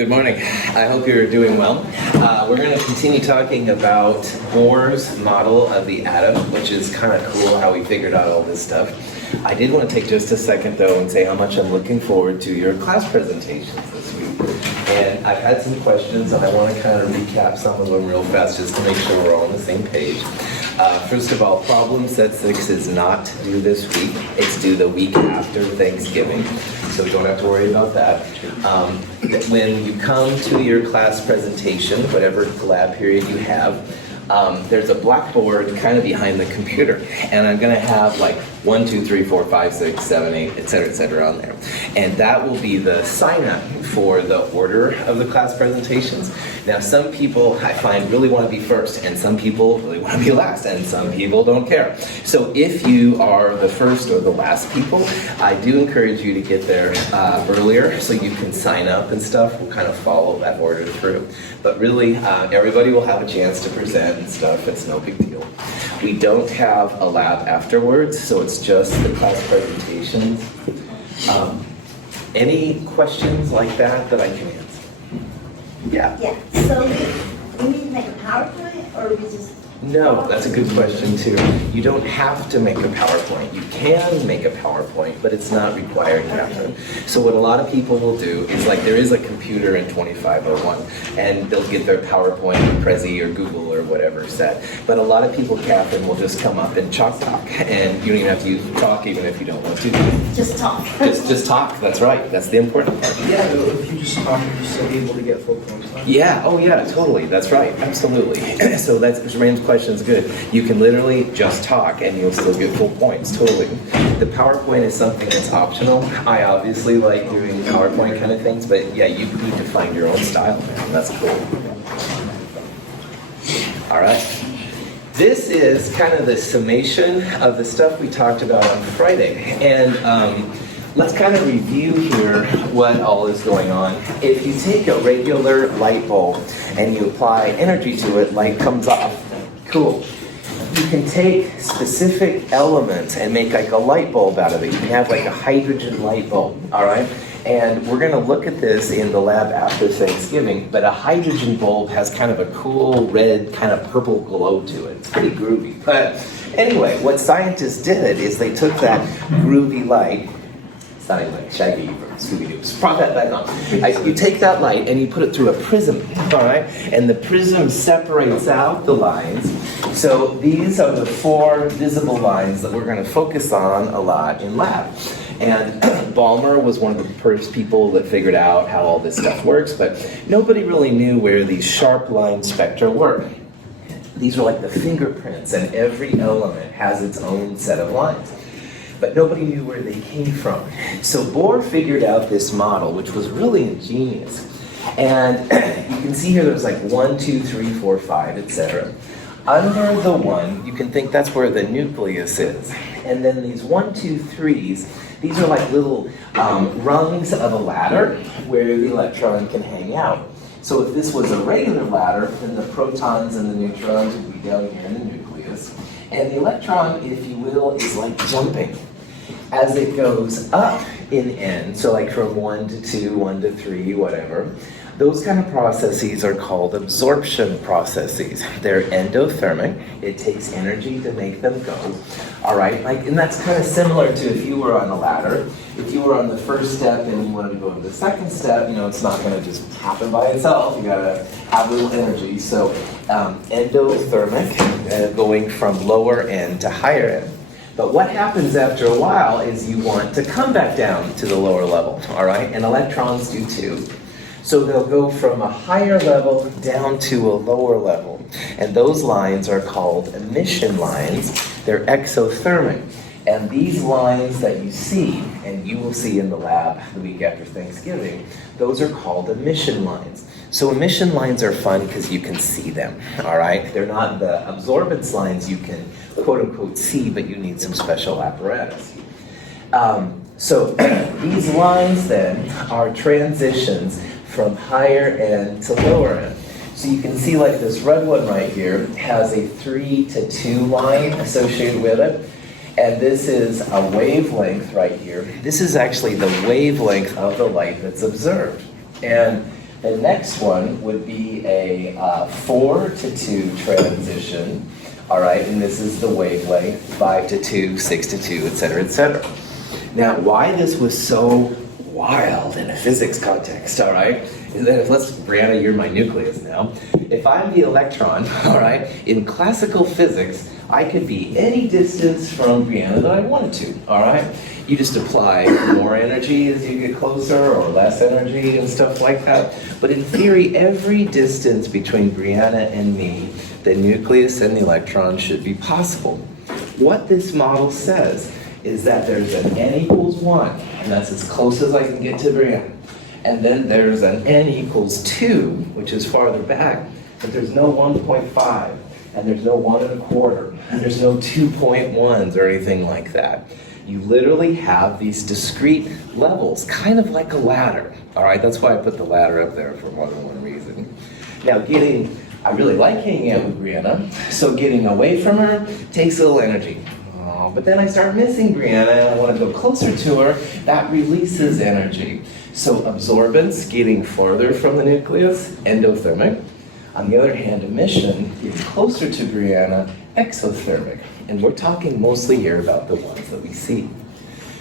Good morning. I hope you're doing well. We're going to continue talking about Bohr's model of the atom, which is kind of cool how he figured out all this stuff. I did want to take just a second, though, and say how much I'm looking forward to your class presentations this week. And I've had some questions, and I want to kind of recap some of them real fast just to make sure we're all on the same page. First of all, problem set 6 is not due this week. It's due the week after Thanksgiving, so we don't have to worry about that. When you come to your class presentation, whatever lab period you have, there's a blackboard kind of behind the computer, and I'm going to have like 1, 2, 3, 4, 5, 6, 7, 8, et cetera, on there. And that will be the sign-up for the order of the class presentations. Now, some people I find really want to be first, and some people really want to be last, and some people don't care. So if you are the first or the last people, I do encourage you to get there earlier so you can sign up and stuff. We'll kind of follow that order through. But really, everybody will have a chance to present and stuff. It's no big deal. We don't have a lab afterwards, so it's just the class presentations. Any questions like that I can answer? Yeah. Yeah. So we need to make a PowerPoint, or we just? No, that's a good question too. You don't have to make a PowerPoint. You can make a PowerPoint, but it's not required you have to. So what a lot of people will do is, like, there is a computer in 2501, and they'll get their PowerPoint or Prezi or Google or whatever set. But a lot of people, Catherine, will just come up and talk, and you don't even have to use talk even if you don't want to. Just talk. Just talk. That's right. That's the important part. Yeah, if you just talk, you're still able to get full points. Yeah, oh yeah, totally, that's right, absolutely. So that's Rand's question is good. You can literally just talk and you'll still get full points, totally. The PowerPoint is something that's optional. I obviously like doing PowerPoint kind of things, but yeah, you need to find your own style, man. That's cool. All right. This is kind of the summation of the stuff we talked about on Friday. And let's kind of review here what all is going on. If you take a regular light bulb and you apply energy to it, light comes off. Cool. You can take specific elements and make like a light bulb out of it. You can have like a hydrogen light bulb, all right? And we're going to look at this in the lab after Thanksgiving, but a hydrogen bulb has kind of a cool red, kind of purple glow to it. It's pretty groovy. But anyway, what scientists did is they took that groovy light, sounding like Shaggy from Scooby-Doo. Prop that back on. You take that light and you put it through a prism, all right? And the prism separates out the lines. So these are the 4 visible lines that we're going to focus on a lot in lab. And Balmer was one of the first people that figured out how all this stuff works, but nobody really knew where these sharp line spectra were. These are like the fingerprints, and every element has its own set of lines. But nobody knew where they came from. So Bohr figured out this model, which was really ingenious. And you can see here there's like 1, 2, 3, 4, 5, etc. Under the 1, you can think that's where the nucleus is. And then these 1, 2, 3s, these are like little rungs of a ladder where the electron can hang out. So if this was a regular ladder, then the protons and the neutrons would be down here in the nucleus. And the electron, if you will, is like jumping. As it goes up in N, so like from 1 to 2, 1 to 3, whatever, those kind of processes are called absorption processes. They're endothermic. It takes energy to make them go. All right, and that's kind of similar to if you were on a ladder. If you were on the first step and you wanted to go to the second step, it's not going to just happen by itself. You got to have a little energy. So endothermic, going from lower end to higher end. But what happens after a while is you want to come back down to the lower level, all right? And electrons do too. So they'll go from a higher level down to a lower level. And those lines are called emission lines. They're exothermic. And these lines that you see, and you will see in the lab the week after Thanksgiving, those are called emission lines. So emission lines are fun because you can see them, all right? They're not the absorbance lines you can quote-unquote see, but you need some special apparatus. So these lines then are transitions from higher end to lower end. So you can see like this red one right here has a 3 to 2 line associated with it. And this is a wavelength right here. This is actually the wavelength of the light that's observed. And The next one would be a 4 to 2 transition, all right, and this is the wavelength, 5 to 2, 6 to 2, et cetera, et cetera. Now, why this was so wild in a physics context, all right, is that Brianna, you're my nucleus now. If I'm the electron, all right, in classical physics, I could be any distance from Brianna that I wanted to, all right? You just apply more energy as you get closer or less energy and stuff like that. But in theory, every distance between Brianna and me, the nucleus and the electron should be possible. What this model says is that there's an n equals 1, and that's as close as I can get to Brianna. And then there's an n equals 2, which is farther back, but there's no 1.5, and there's no 1 1/4, and there's no 2.1s or anything like that. You literally have these discrete levels, kind of like a ladder. All right, that's why I put the ladder up there for more than one reason. Now I really like hanging out with Brianna, so getting away from her takes a little energy. But then I start missing Brianna and I want to go closer to her. That releases energy. So absorbance, getting farther from the nucleus, endothermic. On the other hand, emission gets closer to Brianna, exothermic. And we're talking mostly here about the ones that we see.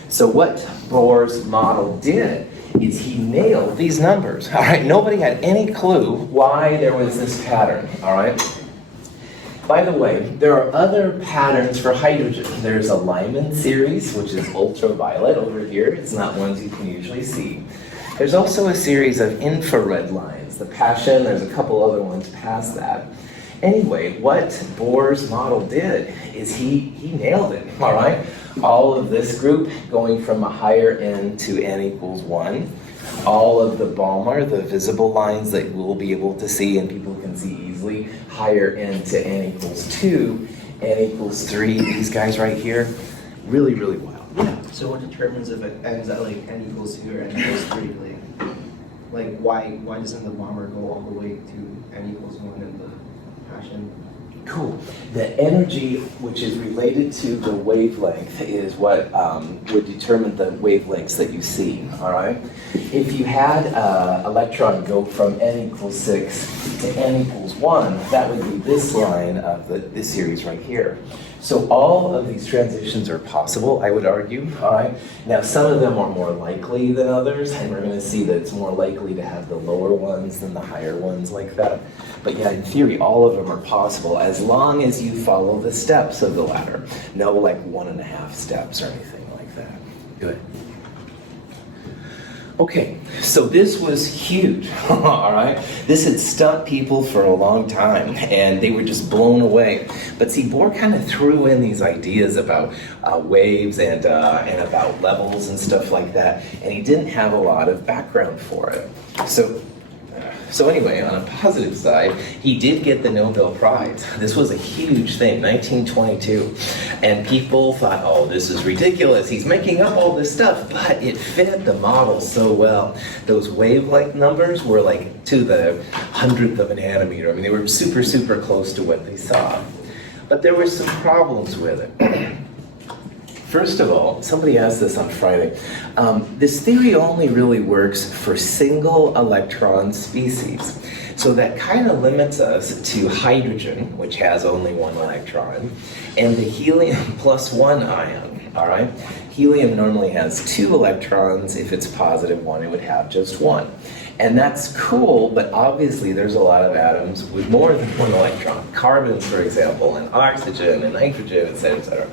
So what Bohr's model did is he nailed these numbers. All right, nobody had any clue why there was this pattern, all right? By the way, there are other patterns for hydrogen. There's a Lyman series, which is ultraviolet over here. It's not ones you can usually see. There's also a series of infrared lines, the Passion, there's a couple other ones past that. Anyway, what Bohr's model did is he nailed it, all right? All of this group going from a higher n to n equals 1. All of the Balmer, the visible lines that we'll be able to see and people can see easily, higher n to n equals 2, n equals 3, these guys right here, really, really wild. Yeah. So what determines if it ends at like n equals 2 or n equals 3? Like why doesn't the bomber go all the way to n equals 1 in the Passion? Cool. The energy, which is related to the wavelength, is what would determine the wavelengths that you see, all right? If you had an electron go from n equals 6 to n equals 1, that would be this line of this series right here. So all of these transitions are possible, I would argue, all right? Now, some of them are more likely than others, and we're going to see that it's more likely to have the lower ones than the higher ones like that. But yeah, in theory, all of them are possible as long as you follow the steps of the ladder. No like 1.5 steps or anything like that. Good. Okay, so this was huge, all right? This had stuck people for a long time, and they were just blown away. But see, Bohr kind of threw in these ideas about waves and about levels and stuff like that, and he didn't have a lot of background for it. So anyway, on a positive side, he did get the Nobel Prize. This was a huge thing, 1922. And people thought, oh, this is ridiculous. He's making up all this stuff. But it fit the model so well. Those wavelength numbers were like to the 100th of an nanometer. I mean, they were super, super close to what they saw. But there were some problems with it. First of all, somebody asked this on Friday. This theory only really works for single electron species. So that kind of limits us to hydrogen, which has only 1 electron, and the helium plus 1 ion, all right? Helium normally has 2 electrons. If it's positive 1, it would have just 1. And that's cool, but obviously there's a lot of atoms with more than 1 electron. Carbon, for example, and oxygen, and nitrogen, et cetera, et cetera.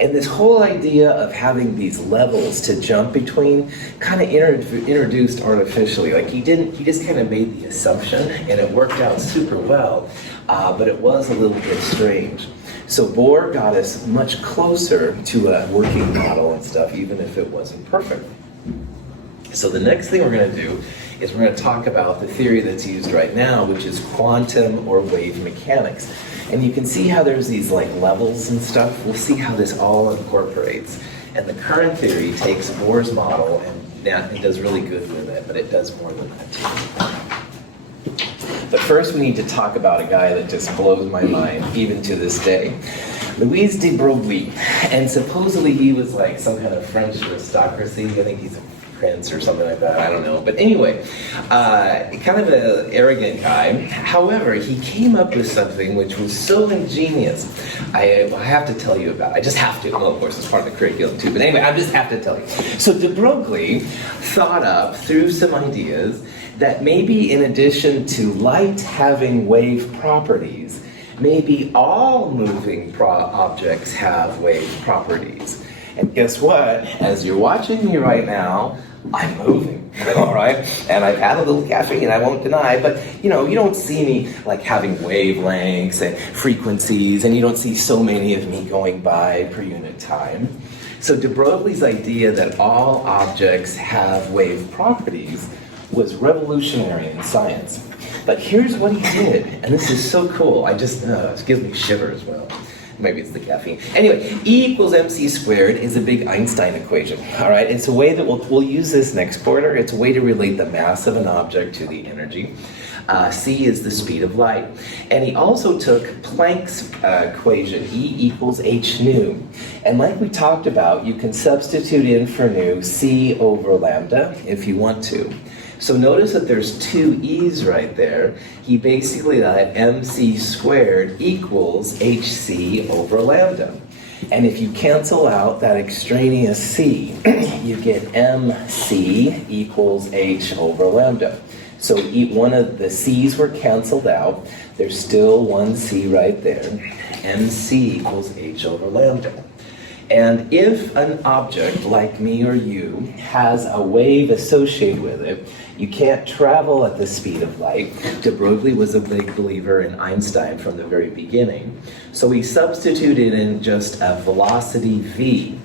And this whole idea of having these levels to jump between kind of introduced artificially. Like he just kind of made the assumption, and it worked out super well, but it was a little bit strange. So Bohr got us much closer to a working model and stuff, even if it wasn't perfect. So the next thing we're going to do is we're going to talk about the theory that's used right now, which is quantum or wave mechanics. And you can see how there's these like levels and stuff. We'll see how this all incorporates. And the current theory takes Bohr's model and it does really good with it, but it does more than that too. But first we need to talk about a guy that just blows my mind, even to this day. Louis de Broglie. And supposedly he was like some kind of French aristocracy. I think he's prince or something like that. I don't know. But anyway, kind of an arrogant guy. However, he came up with something which was so ingenious. I have to tell you about it. I just have to. Well, of course, it's part of the curriculum too. But anyway, I just have to tell you. So de Broglie thought up, through some ideas, that maybe in addition to light having wave properties, maybe all moving objects have wave properties. And guess what? As you're watching me right now, I'm moving, all right? And I've had a little caffeine, I won't deny, but you don't see me like having wavelengths and frequencies, and you don't see so many of me going by per unit time. So de Broglie's idea that all objects have wave properties was revolutionary in science. But here's what he did, and this is so cool. It gives me shivers. Well, maybe it's the caffeine. Anyway, E equals mc squared is a big Einstein equation. All right, it's a way that we'll use this next quarter. It's a way to relate the mass of an object to the energy. C is the speed of light. And he also took Planck's equation, E equals h nu. And like we talked about, you can substitute in for nu c over lambda if you want to. So notice that there's two e's right there. He basically got mc squared equals hc over lambda. And if you cancel out that extraneous c, you get mc equals h over lambda. So one of the c's were canceled out. There's still one c right there. mc equals h over lambda. And if an object, like me or you, has a wave associated with it, you can't travel at the speed of light. De Broglie was a big believer in Einstein from the very beginning. So he substituted in just a velocity v.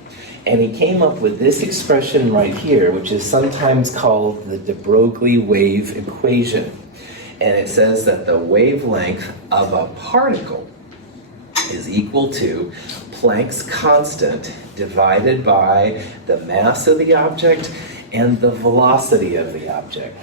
And he came up with this expression right here, which is sometimes called the de Broglie wave equation. And it says that the wavelength of a particle is equal to Planck's constant divided by the mass of the object and the velocity of the object.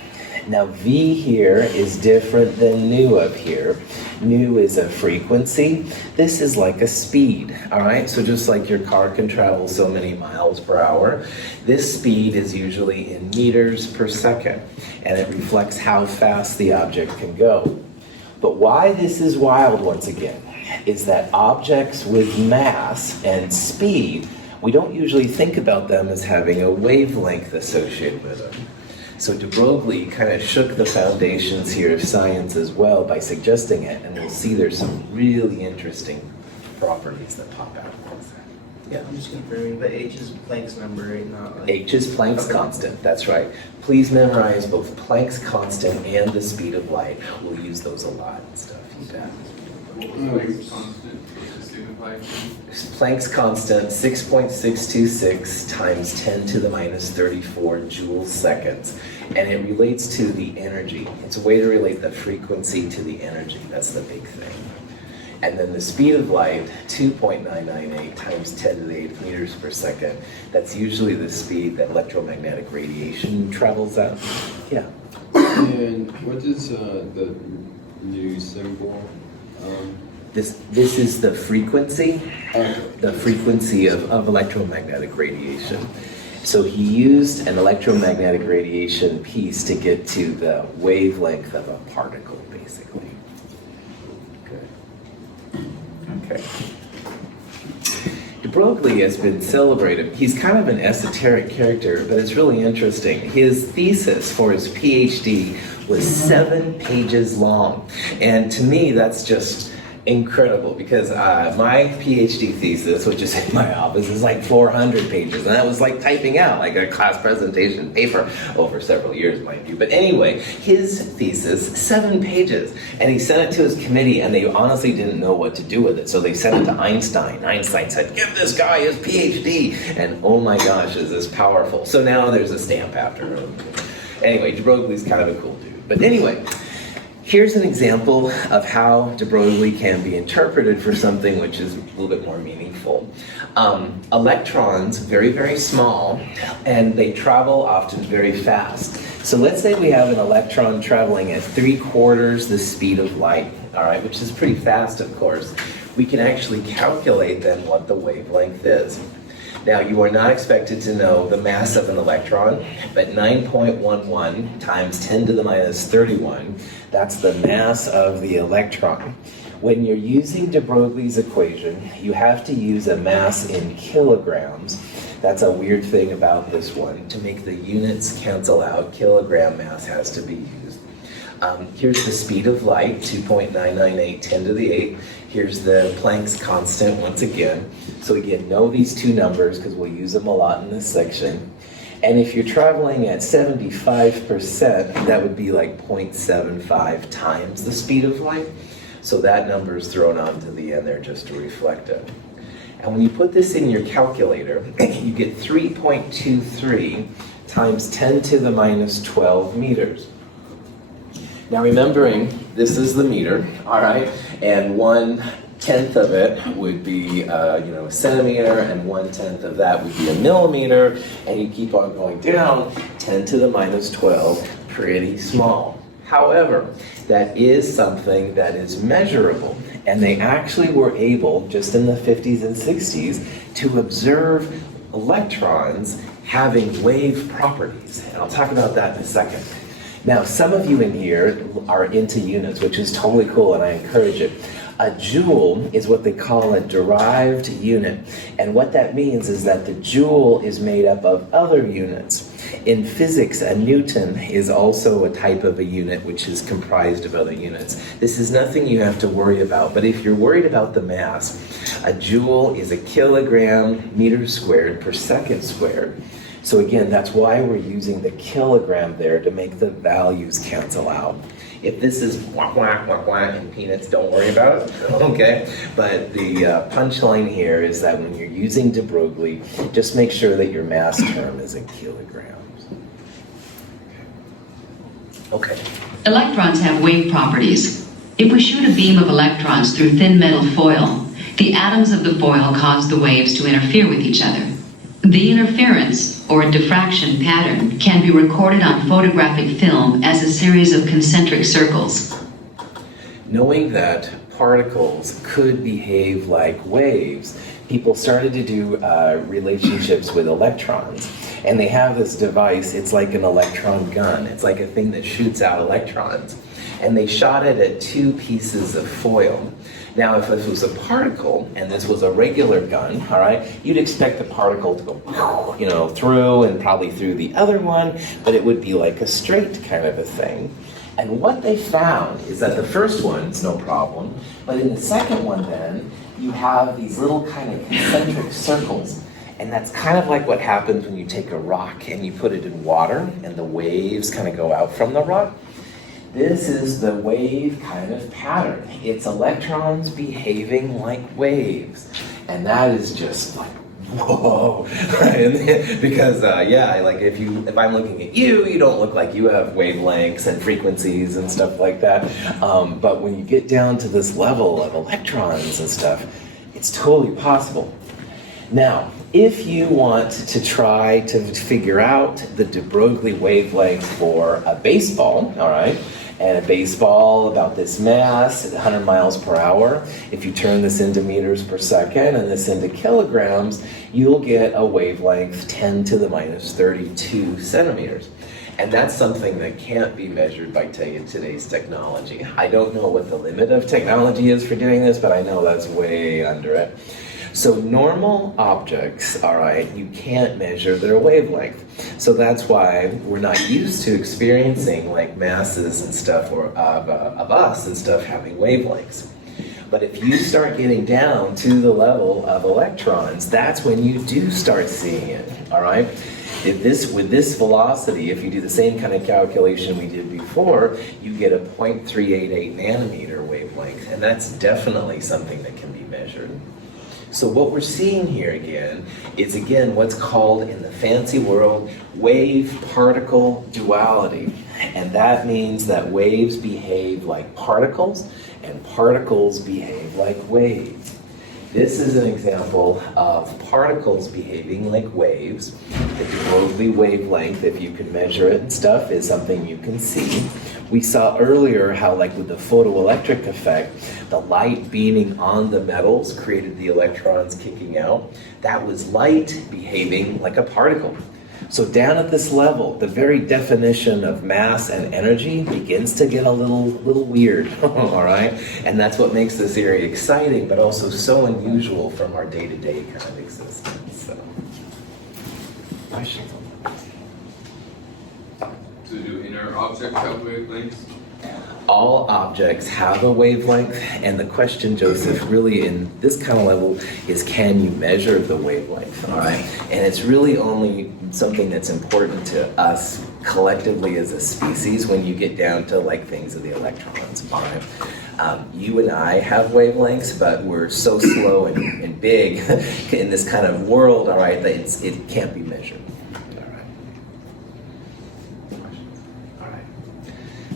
Now v here is different than nu up here. Nu is a frequency. This is like a speed, all right? So just like your car can travel so many miles per hour, this speed is usually in meters per second, and it reflects how fast the object can go. But why this is wild once again is that objects with mass and speed, we don't usually think about them as having a wavelength associated with them. So de Broglie kind of shook the foundations here of science as well by suggesting it, and we'll see there's some really interesting properties that pop out. Yeah, I'm just confirming, but h is Planck's number, right? Not like... H is Planck's constant, that's right. Please memorize both Planck's constant and the speed of light. We'll use those a lot and stuff. You bet. Planck's constant is signified. Planck's constant, 6.626 times 10 to the minus 34 joules seconds. And it relates to the energy. It's a way to relate the frequency to the energy. That's the big thing. And then the speed of light, 2.998 times 10 to the 8 meters per second. That's usually the speed that electromagnetic radiation travels at. Yeah. And what is the new symbol? This is the frequency, of electromagnetic radiation. So he used an electromagnetic radiation piece to get to the wavelength of a particle, basically. Good. Okay. De Broglie has been celebrated. He's kind of an esoteric character, but it's really interesting. His thesis for his PhD was 7 pages long. And to me, that's just incredible because my PhD thesis, which is in my office, is like 400 pages. And that was like typing out like a class presentation paper over several years, mind you. But anyway, his thesis, 7 pages. And he sent it to his committee, and they honestly didn't know what to do with it. So they sent it to Einstein. Einstein said, give this guy his PhD. And oh my gosh, is this powerful. So now there's a stamp after him. Anyway, de Broglie's kind of a cool dude. But anyway, here's an example of how de Broglie can be interpreted for something which is a little bit more meaningful. Electrons, very, very small, and they travel often very fast. So let's say we have an electron traveling at 3/4 the speed of light, all right, which is pretty fast, of course. We can actually calculate then what the wavelength is. Now, you are not expected to know the mass of an electron, but 9.11 times 10 to the minus 31, that's the mass of the electron. When you're using de Broglie's equation, you have to use a mass in kilograms. That's a weird thing about this one. To make the units cancel out, kilogram mass has to be used. Here's the speed of light, 2.998 10 to the 8. Here's the Planck's constant once again. So again, know these two numbers because we'll use them a lot in this section. And if you're traveling at 75%, that would be like 0.75 times the speed of light. So that number is thrown onto the end there just to reflect it. And when you put this in your calculator, you get 3.23 times 10 to the minus 12 meters. Now remembering, this is the meter, all right? And 1/10 of it would be, a centimeter, and 1/10 of that would be a millimeter, and you keep on going down, 10 to the minus 12, pretty small. However, that is something that is measurable, and they actually were able, just in the 50s and 60s, to observe electrons having wave properties, and I'll talk about that in a second. Now, some of you in here are into units, which is totally cool, and I encourage it. A joule is what they call a derived unit, and what that means is that the joule is made up of other units. In physics, a Newton is also a type of a unit which is comprised of other units. This is nothing you have to worry about, but if you're worried about the mass, a joule is a kilogram meters squared per second squared. So again, that's why we're using the kilogram there to make the values cancel out. If this is whack, whack, whack, whack, and peanuts, don't worry about it, okay? But the punchline here is that when you're using de Broglie, just make sure that your mass term is in kilograms. Okay. Electrons have wave properties. If we shoot a beam of electrons through thin metal foil, the atoms of the foil cause the waves to interfere with each other. The interference, or diffraction pattern, can be recorded on photographic film as a series of concentric circles. Knowing that particles could behave like waves, people started to do relationships with electrons. And they have this device, it's like an electron gun. It's like a thing that shoots out electrons. And they shot it at 2 pieces of foil. Now, if this was a particle, and this was a regular gun, all right, you'd expect the particle to go, through and probably through the other one, but it would be like a straight kind of a thing. And what they found is that the first one's no problem, but in the second one then, you have these little kind of concentric circles. And that's kind of like what happens when you take a rock and you put it in water, and the waves kind of go out from the rock. This is the wave kind of pattern. It's electrons behaving like waves. And that is just like, whoa, right? Because if I'm looking at you, you don't look like you have wavelengths and frequencies and stuff like that. But when you get down to this level of electrons and stuff, it's totally possible. Now, if you want to try to figure out the de Broglie wavelength for a baseball, all right, and a baseball about this mass at 100 miles per hour, if you turn this into meters per second and this into kilograms, you'll get a wavelength 10 to the minus 32 centimeters. And that's something that can't be measured by today's technology. I don't know what the limit of technology is for doing this, but I know that's way under it. So normal objects, all right, you can't measure their wavelength. So that's why we're not used to experiencing like masses and stuff or of us and stuff having wavelengths. But if you start getting down to the level of electrons, that's when you do start seeing it, all right? With this velocity, if you do the same kind of calculation we did before, you get a 0.388 nanometer wavelength, and that's definitely something that can be measured. So what we're seeing here again is what's called in the fancy world wave-particle duality. And that means that waves behave like particles and particles behave like waves. This is an example of particles behaving like waves. The de Broglie wavelength, if you can measure it and stuff, is something you can see. We saw earlier how, like with the photoelectric effect, the light beaming on the metals created the electrons kicking out. That was light behaving like a particle. So down at this level, the very definition of mass and energy begins to get a little weird, all right? And that's what makes this area exciting, but also so unusual from our day-to-day kind of existence. So, questions on that? So do inner objects have wavelengths? All objects have a wavelength, and the question, Joseph, really in this kind of level is, can you measure the wavelength, all right? And it's really only something that's important to us collectively as a species when you get down to like things of the electrons, all right? You and I have wavelengths, but we're so slow and big in this kind of world, all right, that it can't be measured.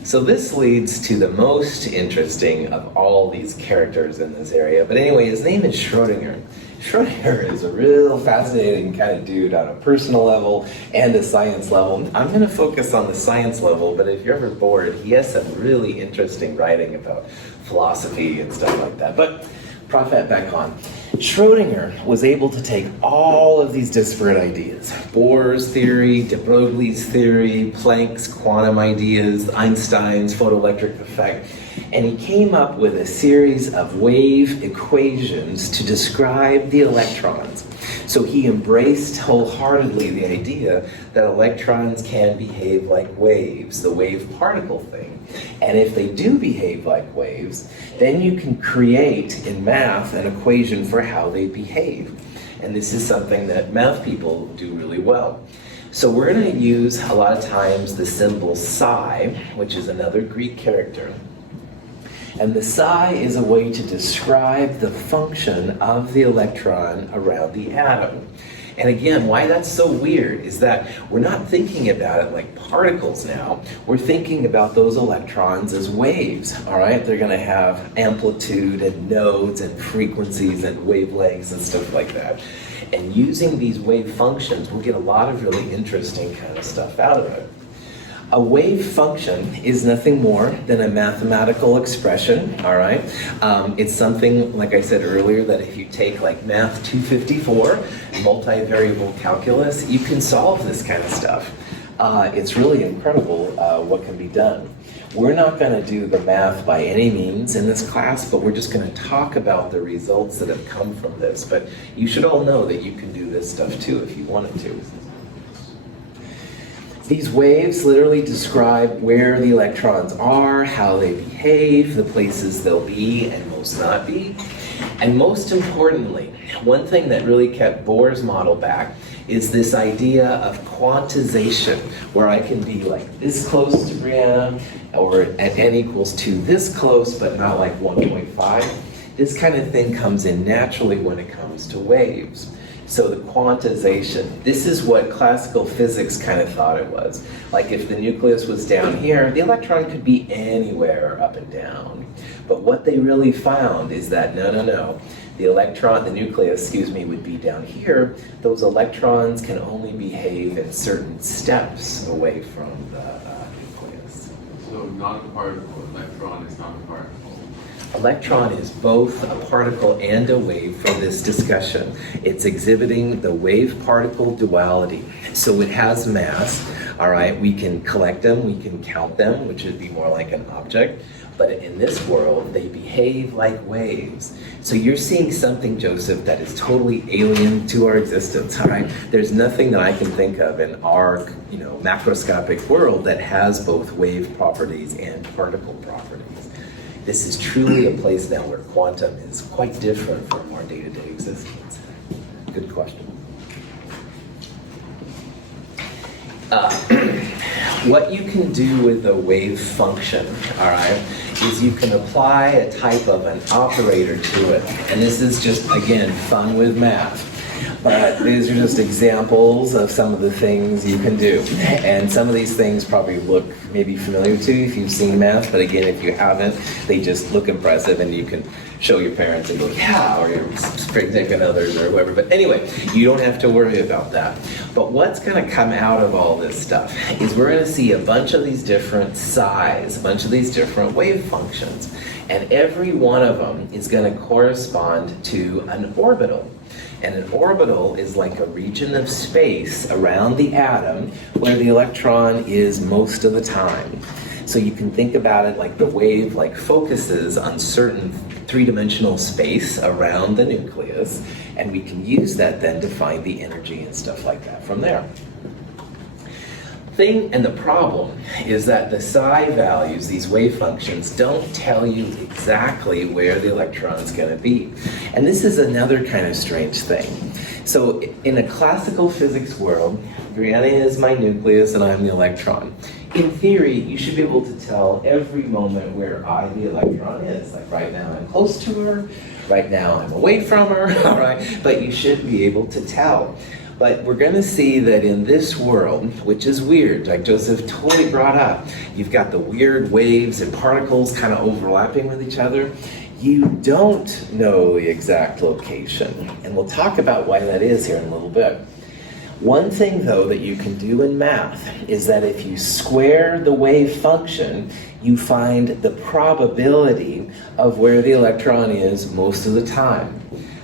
So this leads to the most interesting of all these characters in this area. But anyway, his name is Schrodinger. Schrodinger is a real fascinating kind of dude on a personal level and a science level. I'm going to focus on the science level, but if you're ever bored, he has some really interesting writing about philosophy and stuff like that. But Prophet back on. Schrodinger was able to take all of these disparate ideas, Bohr's theory, de Broglie's theory, Planck's quantum ideas, Einstein's photoelectric effect, and he came up with a series of wave equations to describe the electrons. So he embraced wholeheartedly the idea that electrons can behave like waves, the wave-particle thing. And if they do behave like waves, then you can create in math an equation for how they behave. And this is something that math people do really well. So we're going to use a lot of times the symbol psi, which is another Greek character. And the psi is a way to describe the function of the electron around the atom. And again, why that's so weird is that we're not thinking about it like particles now. We're thinking about those electrons as waves, all right? They're going to have amplitude and nodes and frequencies and wavelengths and stuff like that. And using these wave functions, we'll get a lot of really interesting kind of stuff out of it. A wave function is nothing more than a mathematical expression, all right? It's something, like I said earlier, that if you take like Math 254, multivariable calculus, you can solve this kind of stuff. It's really incredible what can be done. We're not going to do the math by any means in this class, but we're just going to talk about the results that have come from this. But you should all know that you can do this stuff too if you wanted to. These waves literally describe where the electrons are, how they behave, the places they'll be and most not be. And most importantly, one thing that really kept Bohr's model back is this idea of quantization, where I can be like this close to Brianna, or at n equals 2 this close, but not like 1.5. This kind of thing comes in naturally when it comes to waves. So the quantization, this is what classical physics kind of thought it was. Like if the nucleus was down here, the electron could be anywhere up and down. But what they really found is that no. The nucleus, would be down here. Those electrons can only behave in certain steps away from the nucleus. So not a particle, electron is not a particle. Electron is both a particle and a wave for this discussion. It's exhibiting the wave-particle duality. So it has mass, all right? We can collect them, we can count them, which would be more like an object. But in this world, they behave like waves. So you're seeing something, Joseph, that is totally alien to our existence, all right? There's nothing that I can think of in our, macroscopic world that has both wave properties and particle properties. This is truly a place now where quantum is quite different from our day-to-day existence. Good question. What you can do with a wave function, all right, is you can apply a type of an operator to it. And this is just, again, fun with math. But these are just examples of some of the things you can do. And some of these things probably look maybe familiar to you if you've seen math, but again, if you haven't, they just look impressive and you can show your parents and go, yeah, or your significant others or whoever. But anyway, you don't have to worry about that. But what's going to come out of all this stuff is we're going to see a bunch of these different psis, a bunch of these different wave functions. And every one of them is going to correspond to an orbital. And an orbital is like a region of space around the atom where the electron is most of the time. So you can think about it like the wave like focuses on certain three-dimensional space around the nucleus, and we can use that then to find the energy and stuff like that from there. And the problem is that the psi values, these wave functions, don't tell you exactly where the electron's going to be. And this is another kind of strange thing. So in a classical physics world, Brianna is my nucleus and I'm the electron. In theory, you should be able to tell every moment where I, the electron, is. Like right now I'm close to her, right now I'm away from her, all right? But you should be able to tell. But we're going to see that in this world, which is weird, like Joseph totally brought up, you've got the weird waves and particles kind of overlapping with each other. You don't know the exact location. And we'll talk about why that is here in a little bit. One thing, though, that you can do in math is that if you square the wave function, you find the probability of where the electron is most of the time.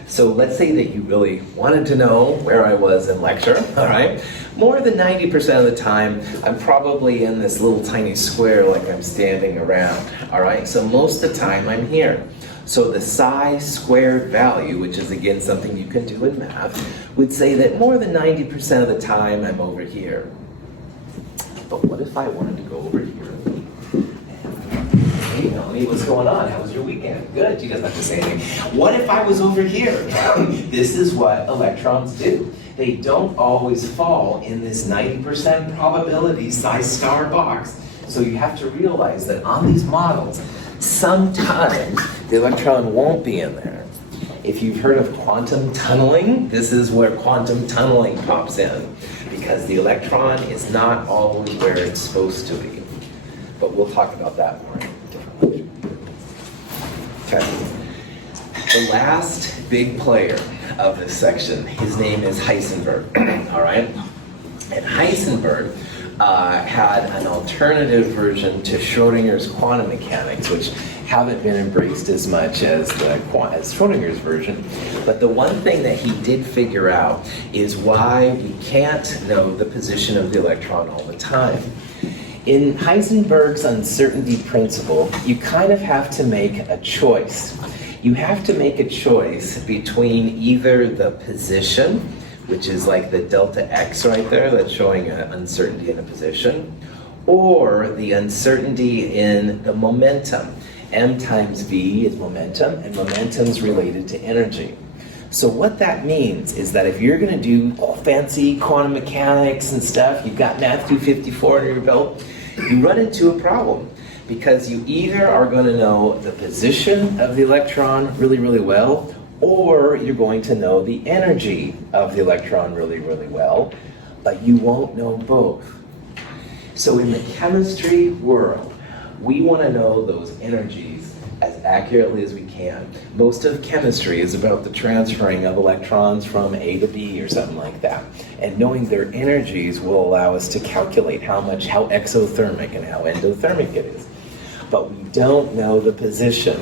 So let's say that you really wanted to know where I was in lecture, all right? More than 90% of the time, I'm probably in this little tiny square like I'm standing around, all right? So most of the time, I'm here. So the psi squared value, which is again something you can do in math, would say that more than 90% of the time, I'm over here. But what if I wanted to go over here? Hey, Melanie, what's going on? How was your weekend? Good. You guys don't have to say anything. What if I was over here? This is what electrons do. They don't always fall in this 90% probability psi star box. So you have to realize that on these models, sometimes the electron won't be in there. If you've heard of quantum tunneling, this is where quantum tunneling pops in, because the electron is not always where it's supposed to be. But we'll talk about that more in a different lecture. Okay. The last big player of this section, his name is Heisenberg, all right? And Heisenberg had an alternative version to Schrodinger's quantum mechanics, which haven't been embraced as much as Schrodinger's version. But the one thing that he did figure out is why we can't know the position of the electron all the time. In Heisenberg's uncertainty principle, you kind of have to make a choice. You have to make a choice between either the position, which is like the delta x right there, that's showing an uncertainty in a position, or the uncertainty in the momentum. M times V is momentum, and momentum's related to energy. So what that means is that if you're going to do fancy quantum mechanics and stuff, you've got Math 254 under your belt, you run into a problem. Because you either are going to know the position of the electron really, really well, or you're going to know the energy of the electron really, really well, but you won't know both. So in the chemistry world, we want to know those energies as accurately as we can. Most of chemistry is about the transferring of electrons from A to B or something like that. And knowing their energies will allow us to calculate how exothermic and how endothermic it is. But we don't know the position.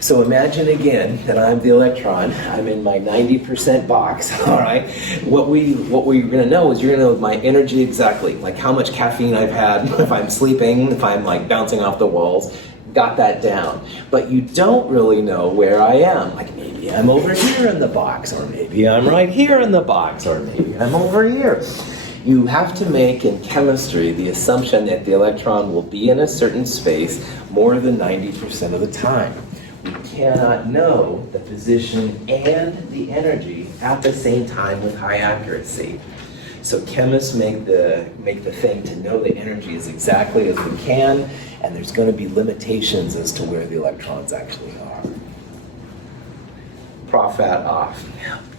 So imagine again that I'm the electron, I'm in my 90% box, all right? What we're gonna know is you're gonna know my energy exactly, like how much caffeine I've had, if I'm sleeping, if I'm like bouncing off the walls, got that down. But you don't really know where I am. Like maybe I'm over here in the box, or maybe I'm right here in the box, or maybe I'm over here. You have to make in chemistry the assumption that the electron will be in a certain space more than 90% of the time. We cannot know the position and the energy at the same time with high accuracy. So chemists make the thing to know the energy as exactly as we can, and there's going to be limitations as to where the electrons actually are. Prof at off.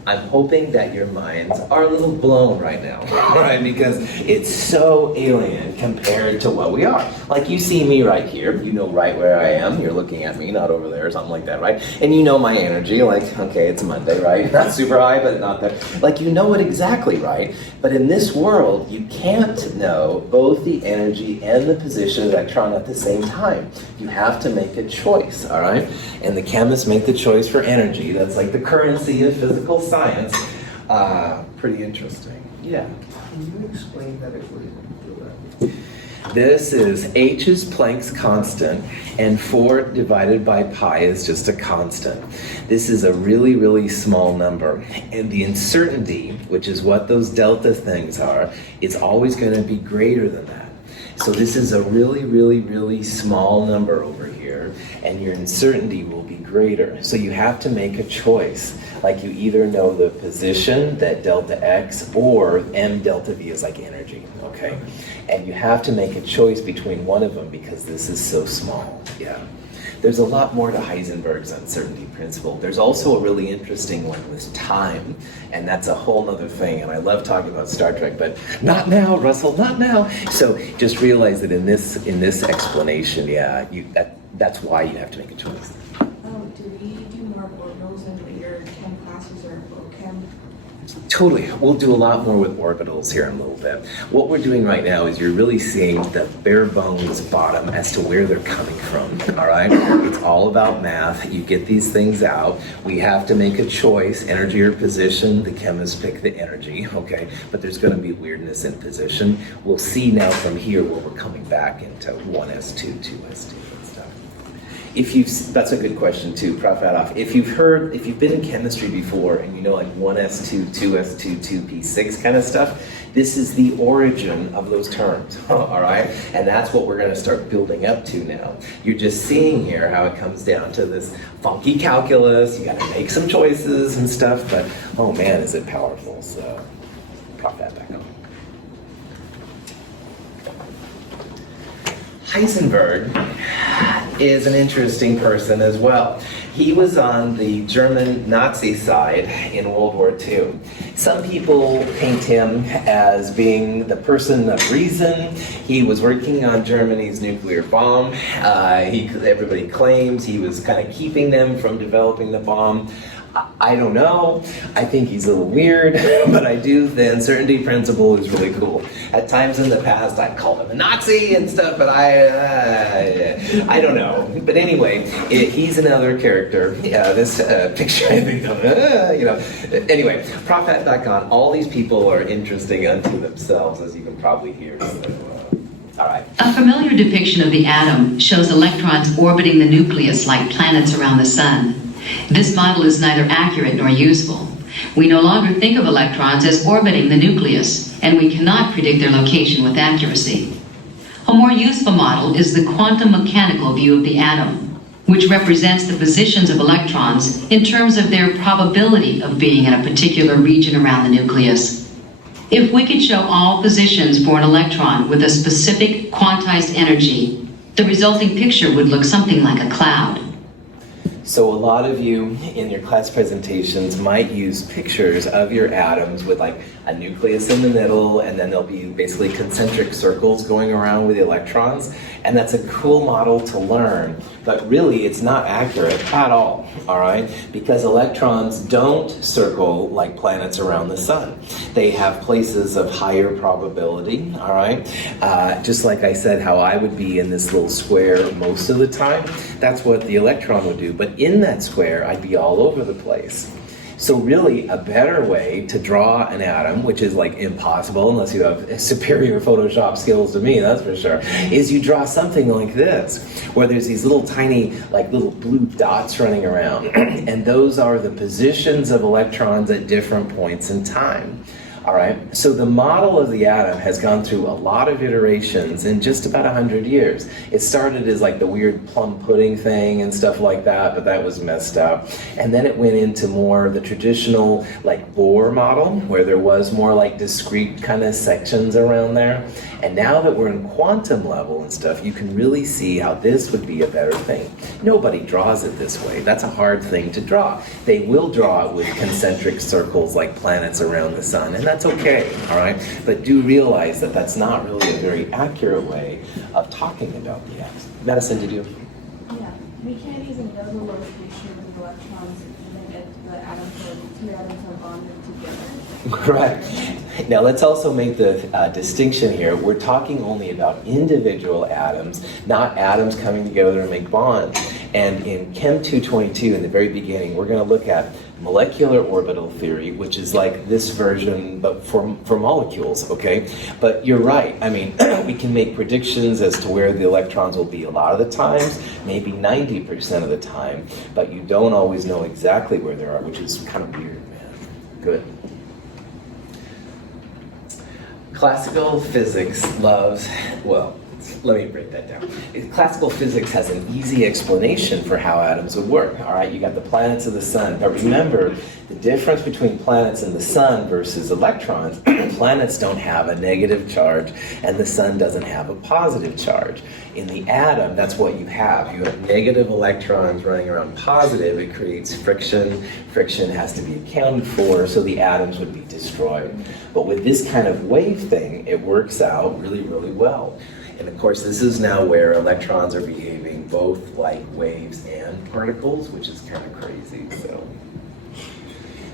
I'm hoping that your minds are a little blown right now, right? Because it's so alien compared to what we are. Like you see me right here, you know right where I am. You're looking at me, not over there or something like that, right? And you know my energy, like, okay, it's Monday, right? Not super high, but not there. Like you know it exactly, right? But in this world, you can't know both the energy and the position of the electron at the same time. You have to make a choice, all right? And the chemists make the choice for energy. That's like the currency of physical science. Pretty interesting. Yeah. Can you explain that equation? This is H is Planck's constant, and 4 divided by pi is just a constant. This is a really, really small number. And the uncertainty, which is what those delta things are, is always going to be greater than that. So this is a really, really, really small number over here, and your uncertainty will be greater. So you have to make a choice. Like you either know the position, that delta x, or m delta v is like energy, okay? And you have to make a choice between one of them because this is so small, yeah. There's a lot more to Heisenberg's uncertainty principle. There's also a really interesting one with time, and that's a whole nother thing, and I love talking about Star Trek, but not now, Russell, not now. So just realize that in this explanation, yeah, that's why you have to make a choice. Do we do more orbitals in your chem classes or chem? Totally. We'll do a lot more with orbitals here in a little bit. What we're doing right now is you're really seeing the bare bones bottom as to where they're coming from, all right? It's all about math. You get these things out. We have to make a choice, energy or position. The chemists pick the energy, okay? But there's going to be weirdness in position. We'll see now from here where we're coming back into 1s2, 2s2. That's a good question too, Prof. Adolf. If you've been in chemistry before and you know like 1s2, 2s2, 2p6 kind of stuff, this is the origin of those terms, all right? And that's what we're gonna start building up to now. You're just seeing here how it comes down to this funky calculus, you gotta make some choices and stuff, but oh man, is it powerful, so prop that back on. Heisenberg is an interesting person as well. He was on the German Nazi side in World War II. Some people paint him as being the person of reason. He was working on Germany's nuclear bomb. Everybody claims he was kind of keeping them from developing the bomb. I don't know. I think he's a little weird, but I do. The uncertainty principle is really cool. At times in the past, I called him a Nazi and stuff, but I don't know. But anyway, he's another character. This picture, I think, Anyway, prop that back on. All these people are interesting unto themselves, as you can probably hear. So, all right. A familiar depiction of the atom shows electrons orbiting the nucleus like planets around the sun. This model is neither accurate nor useful. We no longer think of electrons as orbiting the nucleus, and we cannot predict their location with accuracy. A more useful model is the quantum mechanical view of the atom, which represents the positions of electrons in terms of their probability of being in a particular region around the nucleus. If we could show all positions for an electron with a specific quantized energy, the resulting picture would look something like a cloud. So a lot of you in your class presentations might use pictures of your atoms with like a nucleus in the middle, and then there'll be basically concentric circles going around with the electrons, and that's a cool model to learn, but really it's not accurate at all right? Because electrons don't circle like planets around the sun. They have places of higher probability, all right? Just like I said, how I would be in this little square most of the time, that's what the electron would do, but in that square, I'd be all over the place. So really, a better way to draw an atom, which is like impossible unless you have superior Photoshop skills to me, that's for sure, is you draw something like this, where there's these little tiny, like little blue dots running around, and those are the positions of electrons at different points in time. All right, so the model of the atom has gone through a lot of iterations in just about 100 years. It started as like the weird plum pudding thing and stuff like that, but that was messed up. And then it went into more the traditional like Bohr model, where there was more like discrete kind of sections around there. And now that we're in quantum level and stuff, you can really see how this would be a better thing. Nobody draws it this way. That's a hard thing to draw. They will draw it with concentric circles like planets around the sun, and that's okay, all right? But do realize that that's not really a very accurate way of talking about the atoms. Madison, did you? Yeah, we can't even know the location of the electrons even if the atoms are, two atoms are bonded together. Correct. Now let's also make the distinction here. We're talking only about individual atoms, not atoms coming together to make bonds. And in Chem 222, in the very beginning, we're going to look at molecular orbital theory, which is like this version, but for molecules, okay? But you're right. I mean, we can make predictions as to where the electrons will be a lot of the times, maybe 90% of the time, but you don't always know exactly where they are, which is kind of weird, man. Good. Classical physics loves, well, let me break that down. Classical physics has an easy explanation for how atoms would work. All right, you got the planets of the sun, but remember the difference between planets and the sun versus electrons. Planets don't have a negative charge, and the sun doesn't have a positive charge. In the atom, that's what you have. You have negative electrons running around positive. It creates friction. Friction has to be accounted for, so the atoms would be destroyed. But with this kind of wave thing, it works out really, really well. And of course, this is now where electrons are behaving both like waves and particles, which is kind of crazy.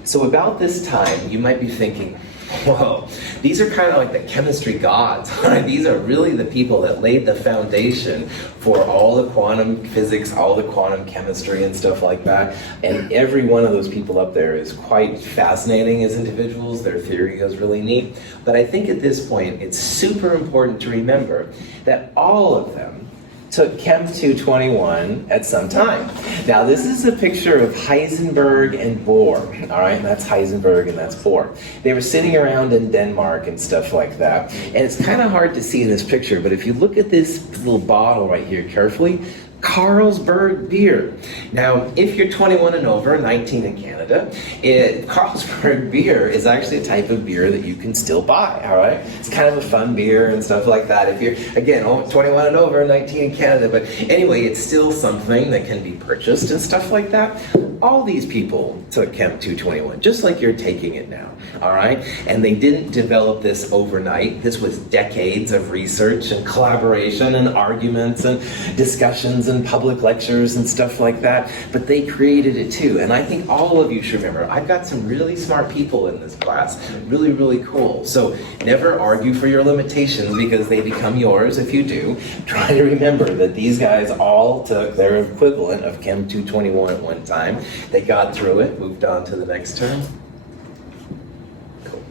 So about this time, you might be thinking, whoa, these are kind of like the chemistry gods. These are really the people that laid the foundation for all the quantum physics, all the quantum chemistry and stuff like that. And every one of those people up there is quite fascinating as individuals. Their theory is really neat. But I think at this point, it's super important to remember that all of them took Chem 221 at some time. Now this is a picture of Heisenberg and Bohr, all right? And that's Heisenberg and that's Bohr. They were sitting around in Denmark and stuff like that. And it's kind of hard to see in this picture, but if you look at this little bottle right here carefully, Carlsberg beer. Now, if you're 21 and over, 19 in Canada, Carlsberg beer is actually a type of beer that you can still buy, all right? It's kind of a fun beer and stuff like that. If you're, again, 21 and over, 19 in Canada, but anyway, it's still something that can be purchased and stuff like that. All these people took Chem 221, just like you're taking it now, all right? And they didn't develop this overnight. This was decades of research and collaboration and arguments and discussions and public lectures and stuff like that, but they created it too. And I think all of you should remember, I've got some really smart people in this class, really, really cool. So never argue for your limitations because they become yours if you do. Try to remember that these guys all took their equivalent of Chem 221 at one time. They got through it, moved on to the next term. Cool.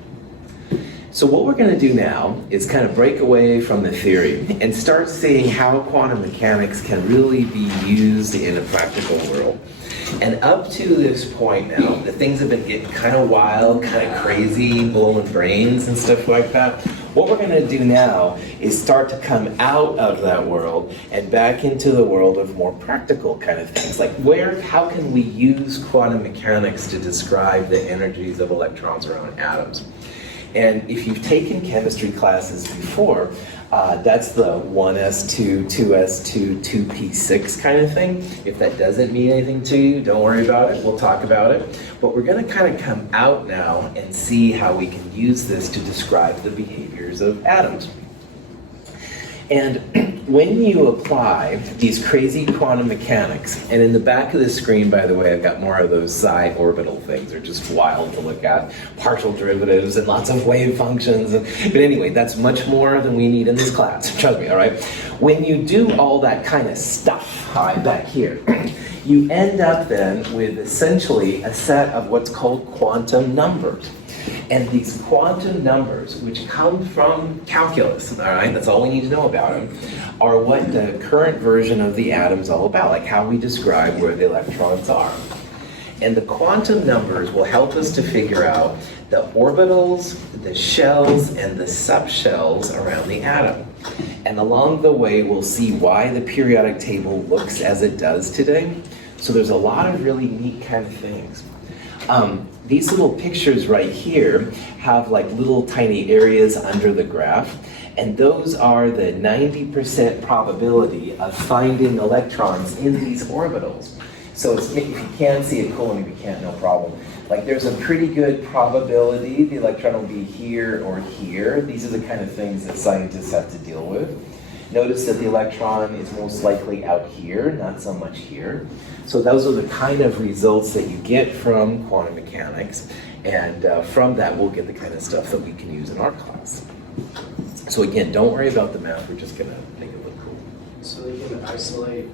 So what we're going to do now is kind of break away from the theory and start seeing how quantum mechanics can really be used in a practical world. And up to this point now, the things have been getting kind of wild, kind of crazy, blowing brains and stuff like that. What we're going to do now is start to come out of that world and back into the world of more practical kind of things. Like how can we use quantum mechanics to describe the energies of electrons around atoms? And if you've taken chemistry classes before, that's the 1s2, 2s2, 2p6 kind of thing. If that doesn't mean anything to you, don't worry about it. We'll talk about it. But we're going to kind of come out now and see how we can use this to describe the behaviors of atoms. And when you apply these crazy quantum mechanics, and in the back of the screen, by the way, I've got more of those psi orbital things. They're just wild to look at. Partial derivatives and lots of wave functions. But anyway, that's much more than we need in this class. Trust me, all right? When you do all that kind of stuff, all right, back here, you end up then with essentially a set of what's called quantum numbers. And these quantum numbers, which come from calculus, all right, that's all we need to know about them, are what the current version of the atom's all about, like how we describe where the electrons are. And the quantum numbers will help us to figure out the orbitals, the shells, and the subshells around the atom. And along the way, we'll see why the periodic table looks as it does today. So there's a lot of really neat kind of things. These little pictures right here have like little tiny areas under the graph, and those are the 90% probability of finding electrons in these orbitals. So if you can see it, cool, and if you can't, no problem. Like there's a pretty good probability the electron will be here or here. These are the kind of things that scientists have to deal with. Notice that the electron is most likely out here, not so much here. So those are the kind of results that you get from quantum mechanics, and from that we'll get the kind of stuff that we can use in our class. So again, don't worry about the math, we're just gonna make it look cool. So they can isolate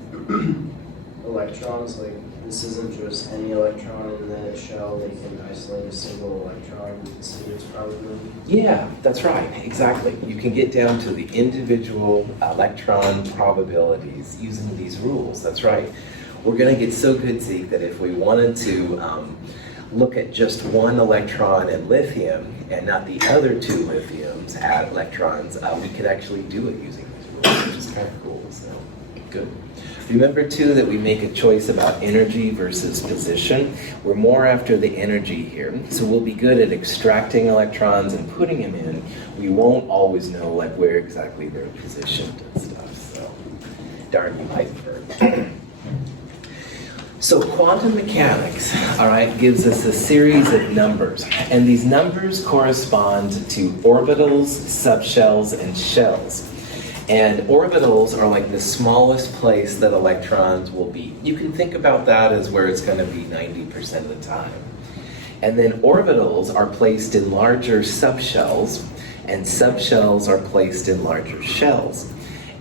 electrons, like this isn't just any electron in the shell, they can isolate a single electron and see its probability. Yeah, that's right, exactly. You can get down to the individual electron probabilities using these rules, that's right. We're gonna get so good, Zeke, that if we wanted to look at just one electron in lithium and not the other two lithiums add electrons, we could actually do it using these rules, which is kind of cool, so good. Remember too that we make a choice about energy versus position. We're more after the energy here, so we'll be good at extracting electrons and putting them in. We won't always know like where exactly they're positioned and stuff, so darn you, Heisenberg. So quantum mechanics, all right, gives us a series of numbers, and these numbers correspond to orbitals, subshells, and shells. And orbitals are like the smallest place that electrons will be. You can think about that as where it's going to be 90% of the time. And then orbitals are placed in larger subshells, and subshells are placed in larger shells.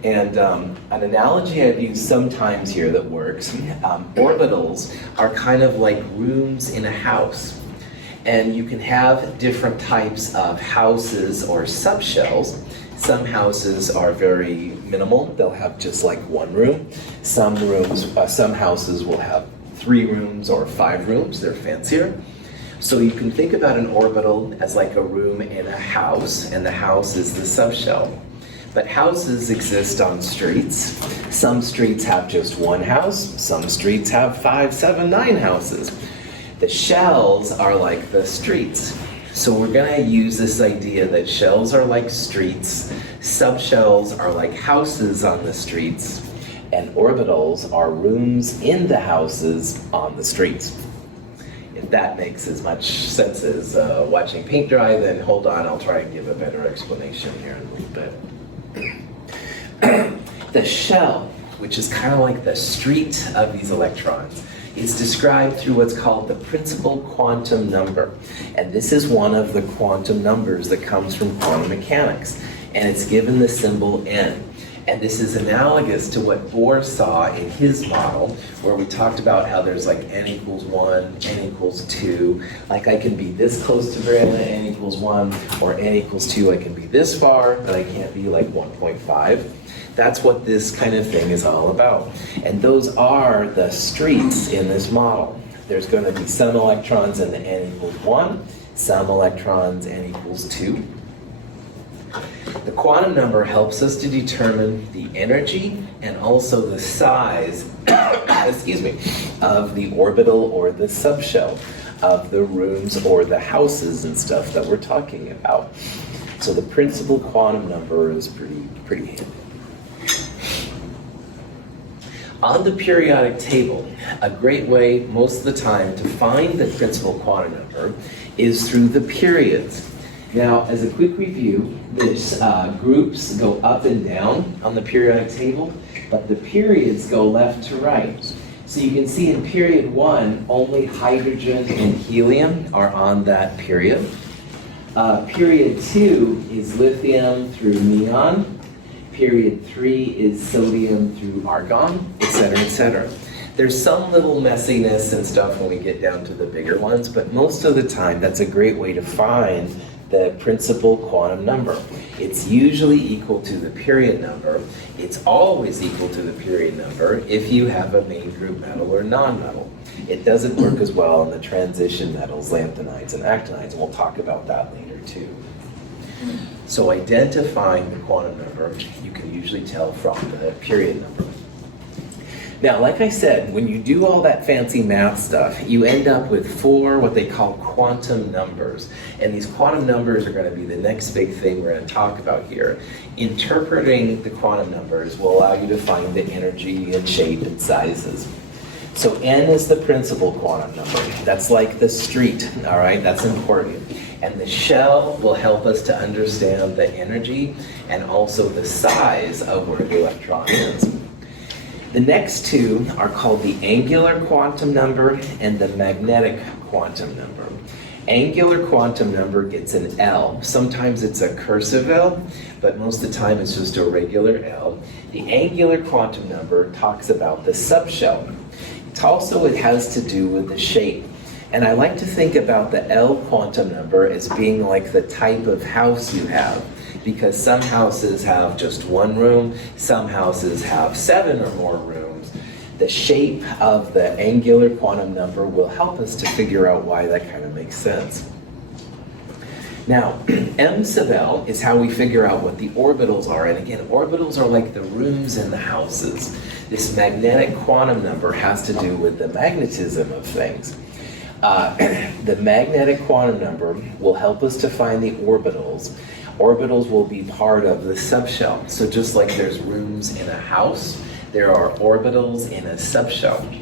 And an analogy I've used sometimes here that works, orbitals are kind of like rooms in a house. And you can have different types of houses or subshells. Some houses are very minimal. They'll have just like one room. Some houses will have 3 rooms or 5 rooms. They're fancier. So you can think about an orbital as like a room in a house, and the house is the subshell. But houses exist on streets. Some streets have just one house. Some streets have 5, 7, 9 houses. The shells are like the streets. So we're going to use this idea that shells are like streets, subshells are like houses on the streets, and orbitals are rooms in the houses on the streets. If that makes as much sense as watching paint dry, then hold on, I'll try and give a better explanation here in a little bit. The shell, which is kind of like the street of these electrons, is described through what's called the principal quantum number. And this is one of the quantum numbers that comes from quantum mechanics. And it's given the symbol n. And this is analogous to what Bohr saw in his model, where we talked about how there's like n equals 1, n equals 2. Like I can be this close to variable n equals 1, or n equals 2, I can be this far, but I can't be like 1.5. That's what this kind of thing is all about. And those are the streets in this model. There's going to be some electrons in the n equals 1, some electrons n equals 2. The quantum number helps us to determine the energy and also the size excuse me, of the orbital or the subshell of the rooms or the houses and stuff that we're talking about. So the principal quantum number is pretty handy. On the periodic table, a great way most of the time to find the principal quantum number is through the periods. Now, as a quick review, the groups go up and down on the periodic table, but the periods go left to right. So you can see in period 1, only hydrogen and helium are on that period. Period 2 is lithium through neon. Period 3 is sodium through argon, etc., etc. There's some little messiness and stuff when we get down to the bigger ones, but most of the time that's a great way to find the principal quantum number. It's usually equal to the period number. It's always equal to the period number if you have a main group metal or non-metal. It doesn't work as well in the transition metals, lanthanides and actinides, and we'll talk about that later too. So identifying the quantum number, you can usually tell from the period number. Now, like I said, when you do all that fancy math stuff, you end up with 4 what they call quantum numbers. And these quantum numbers are going to be the next big thing we're going to talk about here. Interpreting the quantum numbers will allow you to find the energy and shape and sizes. So n is the principal quantum number. That's like the street, all right? That's important. And the shell will help us to understand the energy and also the size of where the electron is. The next 2 are called the angular quantum number and the magnetic quantum number. Angular quantum number gets an L. Sometimes it's a cursive L, but most of the time it's just a regular L. The angular quantum number talks about the subshell. It has to do with the shape. And I like to think about the L quantum number as being like the type of house you have, because some houses have just 1 room, some houses have 7 or more rooms. The shape of the angular quantum number will help us to figure out why that kind of makes sense. Now, M sub L is how we figure out what the orbitals are. And again, orbitals are like the rooms in the houses. This magnetic quantum number has to do with the magnetism of things. The magnetic quantum number will help us to find the orbitals. Orbitals will be part of the subshell. So just like there's rooms in a house, there are orbitals in a subshell.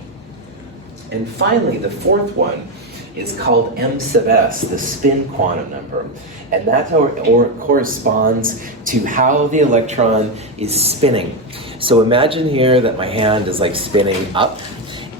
And finally, the 4th one is called M sub S, the spin quantum number. And that corresponds to how the electron is spinning. So imagine here that my hand is like spinning up.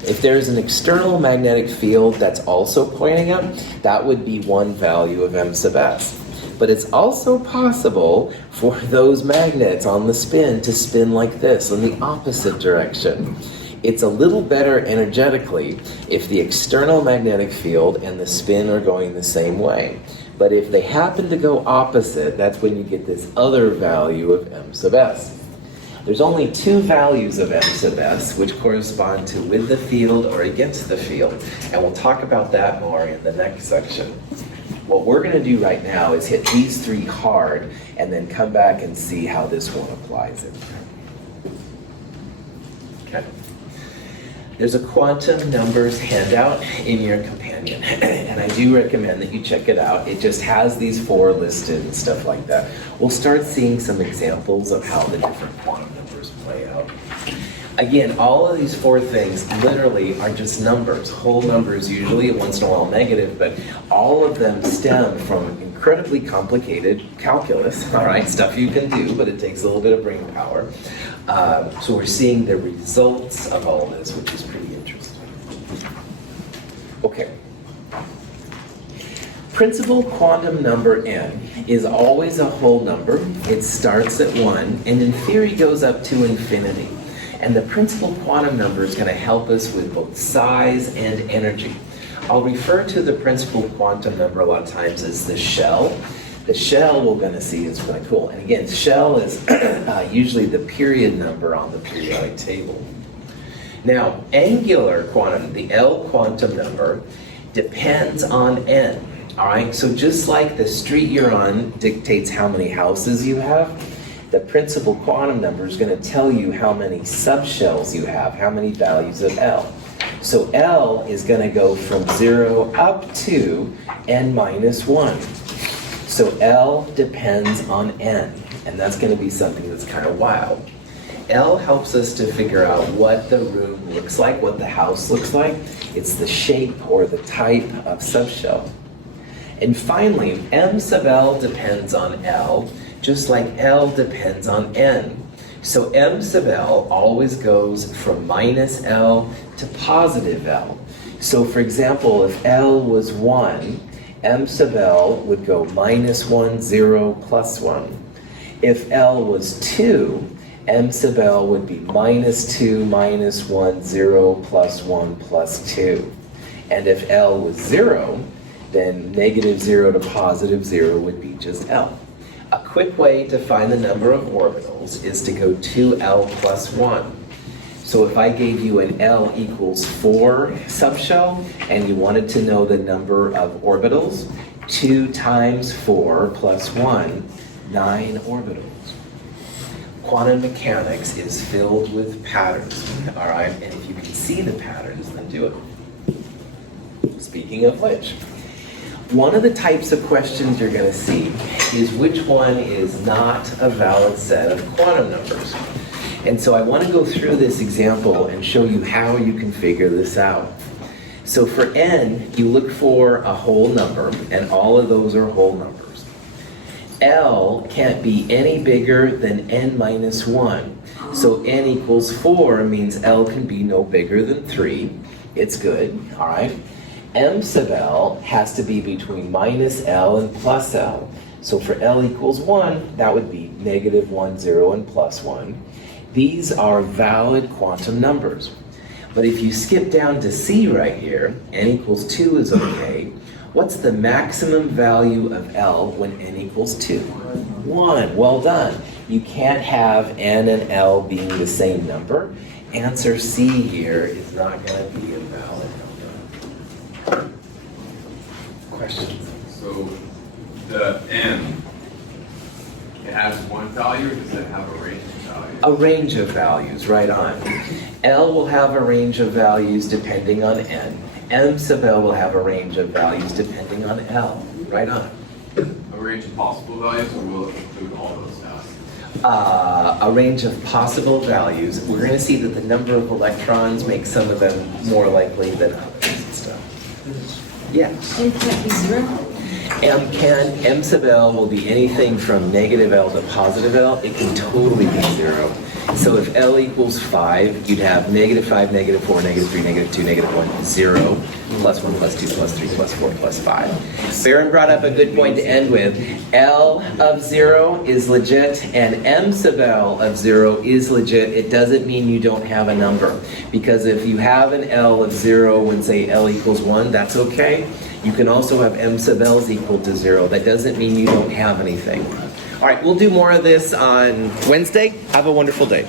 If there's an external magnetic field that's also pointing up, that would be 1 value of M sub S. But it's also possible for those magnets on the spin to spin like this in the opposite direction. It's a little better energetically if the external magnetic field and the spin are going the same way. But if they happen to go opposite, that's when you get this other value of M sub S. There's only 2 values of M sub S, which correspond to with the field or against the field. And we'll talk about that more in the next section. What we're going to do right now is hit these 3 hard and then come back and see how this one applies it. Okay. There's a quantum numbers handout in your companion, and I do recommend that you check it out. It just has these 4 listed and stuff like that. We'll start seeing some examples of how the different quantum numbers play out. Again, all of these 4 things literally are just numbers, whole numbers, usually once in a while negative, but all of them stem from incredibly complicated calculus, all right, stuff you can do, but it takes a little bit of brain power. So we're seeing the results of all this, which is pretty interesting. Okay. Principal quantum number n is always a whole number. It starts at 1 and in theory goes up to infinity. And the principal quantum number is going to help us with both size and energy. I'll refer to the principal quantum number a lot of times as the shell. The shell we're going to see is really cool. And again, shell is usually the period number on the periodic table. Now, angular quantum, the L quantum number, depends on n. All right, so just like the street you're on dictates how many houses you have, the principal quantum number is going to tell you how many subshells you have, how many values of L. So L is going to go from 0 up to n minus 1. So L depends on n, and that's going to be something that's kind of wild. L helps us to figure out what the room looks like, what the house looks like. It's the shape or the type of subshell. And finally, M sub L depends on L, just like L depends on n. So M sub L always goes from minus L to positive L. So for example, if L was 1, M sub L would go minus 1, 0, plus 1. If L was 2, M sub L would be minus 2, minus 1, 0, plus 1, plus 2. And if L was 0, then negative 0 to positive 0 would be just L. A quick way to find the number of orbitals is to go 2L plus 1. So if I gave you an L equals 4 subshell, and you wanted to know the number of orbitals, 2 times 4 plus 1, 9 orbitals. Quantum mechanics is filled with patterns, all right? And if you can see the patterns, then do it. Speaking of which, one of the types of questions you're going to see is which one is not a valid set of quantum numbers. And so I want to go through this example and show you how you can figure this out. So for n, you look for a whole number, and all of those are whole numbers. L can't be any bigger than n minus 1. So n equals 4 means L can be no bigger than 3. It's good, all right? M sub L has to be between minus L and plus L. So for L equals 1, that would be negative 1, 0, and plus 1. These are valid quantum numbers. But if you skip down to C right here, n equals 2 is okay. What's the maximum value of L when n equals 2? 1. Well done. You can't have n and L being the same number. Answer C here is not going to be a valid number. Questions? So the n, it has one value, or does it have a range of values? A range of values, right on. L will have a range of values depending on n. M sub L will have a range of values depending on L, right on. A range of possible values, or will it include all those values? A range of possible values. We're going to see that the number of electrons makes some of them more likely than others and stuff. Yeah. It can't be 0? M sub L will be anything from negative L to positive L. It can totally be 0. So if L equals 5, you'd have negative 5, negative 4, negative 3, negative 2, negative 1, 0, plus 1, plus 2, plus 3, plus 4, plus 5. Baron brought up a good point to end with. L of 0 is legit, and M sub L of 0 is legit. It doesn't mean you don't have a number. Because if you have an L of 0 when, say, L equals 1, that's okay. You can also have M sub L's equal to 0. That doesn't mean you don't have anything. All right, we'll do more of this on Wednesday. Have a wonderful day.